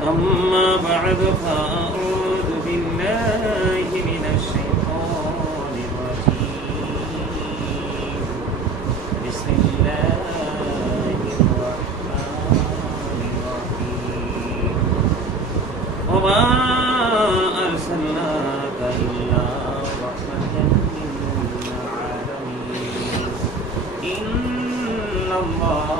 أما بعد فأعوذ بالله من الشيطان الرجيم. بسم الله الرحمن الرحيم. وما أرسلناك إلا رحمة للعالمين. إن الله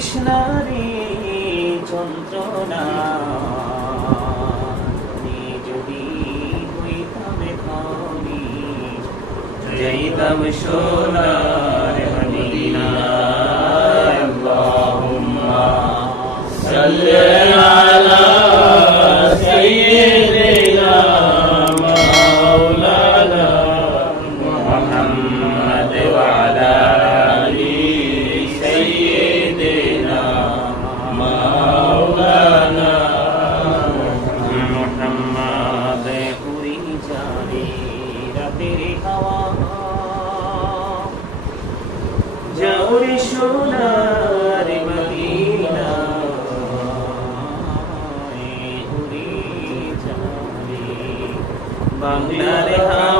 তৃষ্ণারে যন্ত্রণা। তুমি যদি হইতাম ধরি যাইতাম সোনা। ওরে সোনার মদিনা বাংলার হাওয়া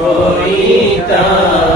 হইতাম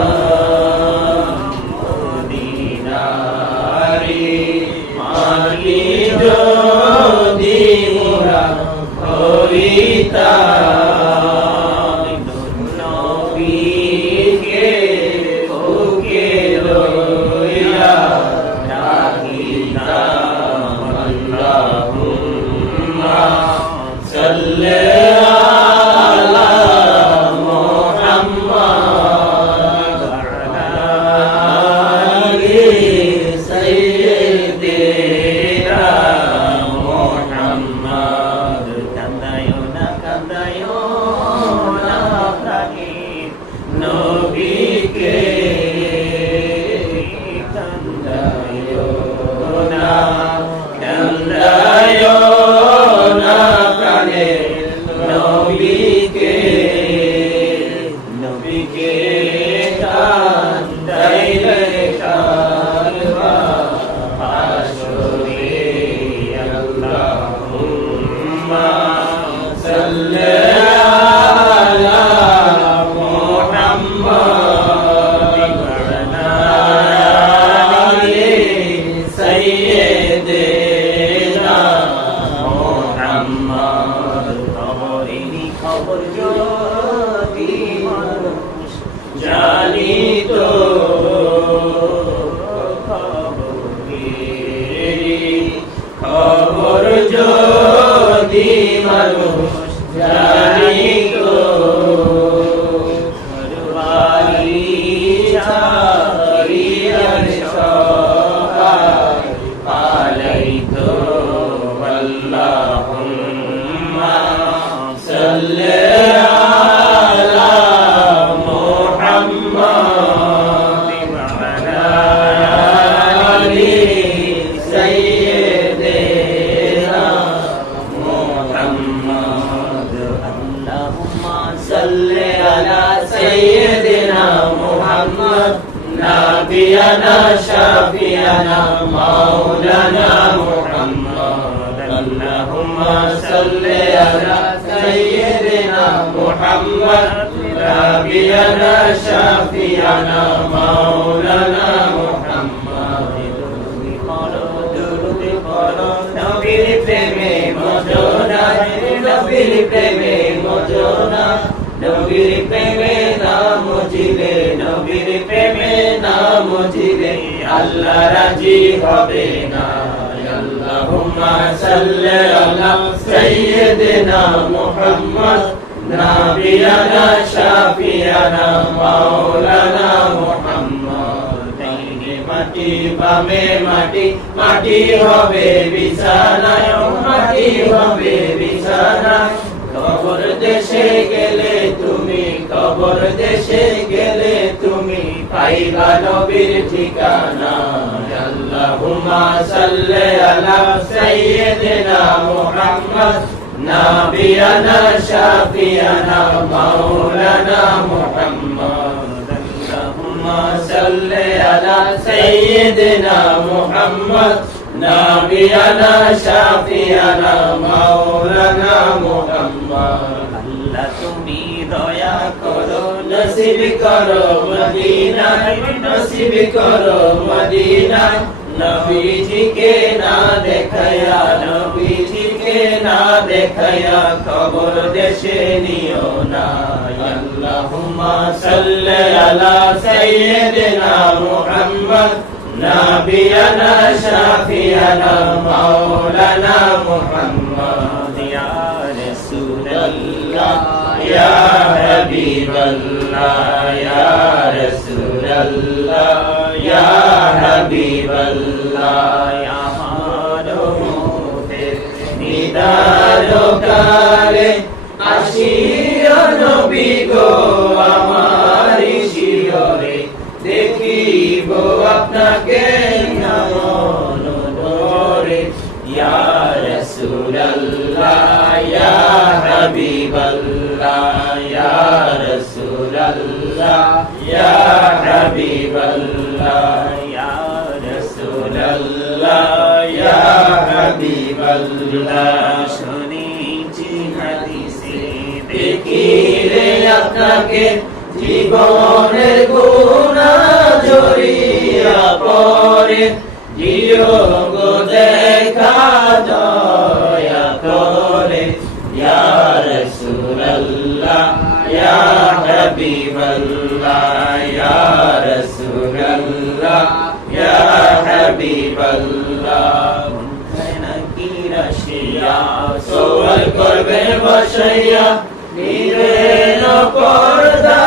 আল্লাহুম্মা সাল্লি আলা সাইয়্যিদিনা মুহাম্মদ নাবিয়ানা শাফিয়ানা মাওলানা মুহাম্মদ দুরুদ পড়ো দুরুদ পড়ো নবীর প্রেমে মজনা নবীর প্রেমে মজনা নবীর প্রেমে নাম জিলে নবীর প্রেমে নাম আল্লাহ রাজি হবে না। আল্লাহুম্মা সাল্লি মাটি বামে মাটি মাটি হবে বিছানায় মাটি হবে বিছানায় কবর দেশে গেলে তুমি কবর দেশে গেলে পাইবা নবীর ঠিকানা। আল্লাহুম্মা সাল্লি আলা সাইয়্যিদিনা মুহাম্মদ। নাবিয়ানা, শাফিয়ানা, মাওলানা মুহাম্মদ। আল্লাহুম্মা সাল্লি আলা সাইয়্যিদিনা মুহাম্মদ। নাবিয়ানা, শাফিয়ানা, মাওলানা মুহাম্মদ। আল্লাহ তুমি দয়া করো নসিব করো মদিনা নসিব করো মদিনা নবীজিকে না দেখায়া, নবীজিকে না দেখায়া খবর দেশে নিও না। আল্লাহুম্মা সাল্লি আলা সাইয়্যিদিনা মুহাম্মদ, নাবিয়ানা শাফিয়ানা মাওলানা মুহাম্মদ। ইয়া রাসূলুল্লাহ, ইয়া حبيب الله يا رسول الله يا حبيب الله আমার মোদের নিদার কালে আসিও নবী গো আমার শিয়রে দেখিব আপনাকে নয়ন ভরে আল্লাহ ইয়া হাবিব আল্লাহ ইয়া রাসূল الله يا رسول الله يا حبيب الله শুনেছি হাদিসে, দেখি রে আপনাকে জীবনের গুণা জড়িয়া পরে জিরোগ দেখা দয়া করে, ইয়া রাসূলুল্লাহ। ইয়া হাবিবাল্লাহ ইয়া রাসূলুল্লাহ ইয়া হাবিবাল্লাহ নাকি রাশিয়া সওয়াল করবে বসাইয়া নিরেন পর্দা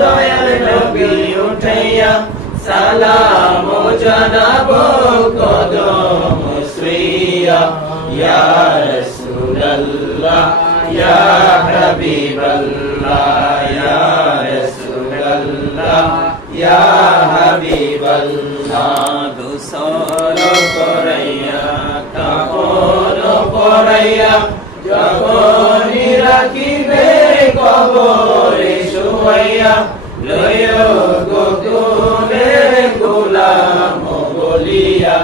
দয়াল নবী উঠাইয়া, সালাম জানাব কদম শ্রিয়া, ইয়া রাসূলুল্লাহ। يا حبيب الله يا رسول الله يا حبيب الله دوسر قريا تقول قريا যখনই রাখিবে কবরে শুয়াইয়া লয় গো তুমি গোলাম বলিয়া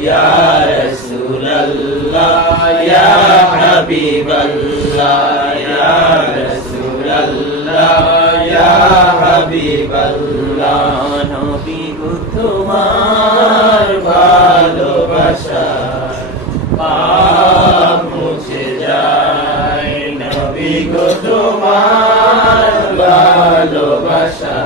يا رسول الله يا حبيب الله يا رسول الله يا حبيب الله حبيب তোমার ভালোবাসা পাপ মুছে যায় নবী গো তোমার ভালোবাসা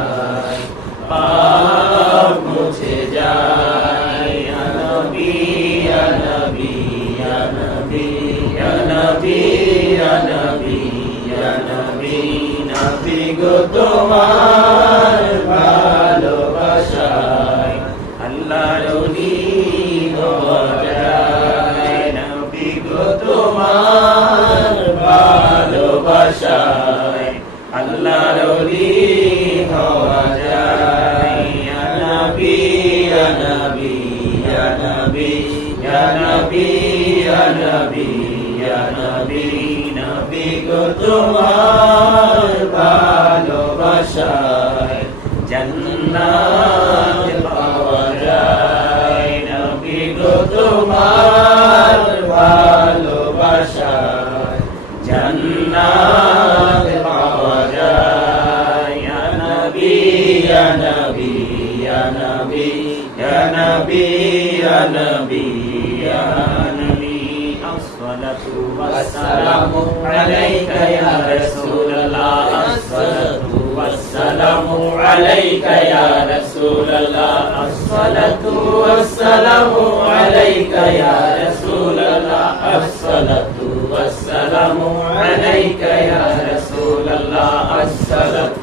Nabi, Ya Nabi, Ya Nabi, Ya Nabi, Ya Nabi, Ya Nabi, Nabi ko tumhar نبي يا نبي يا نبي يا نبي. الصلاة والسلام عليك يا رسول الله الصلاة والسلام عليك يا رسول الله الصلاة والسلام عليك يا رسول الله الصلاة والسلام عليك يا رسول الله الصلاة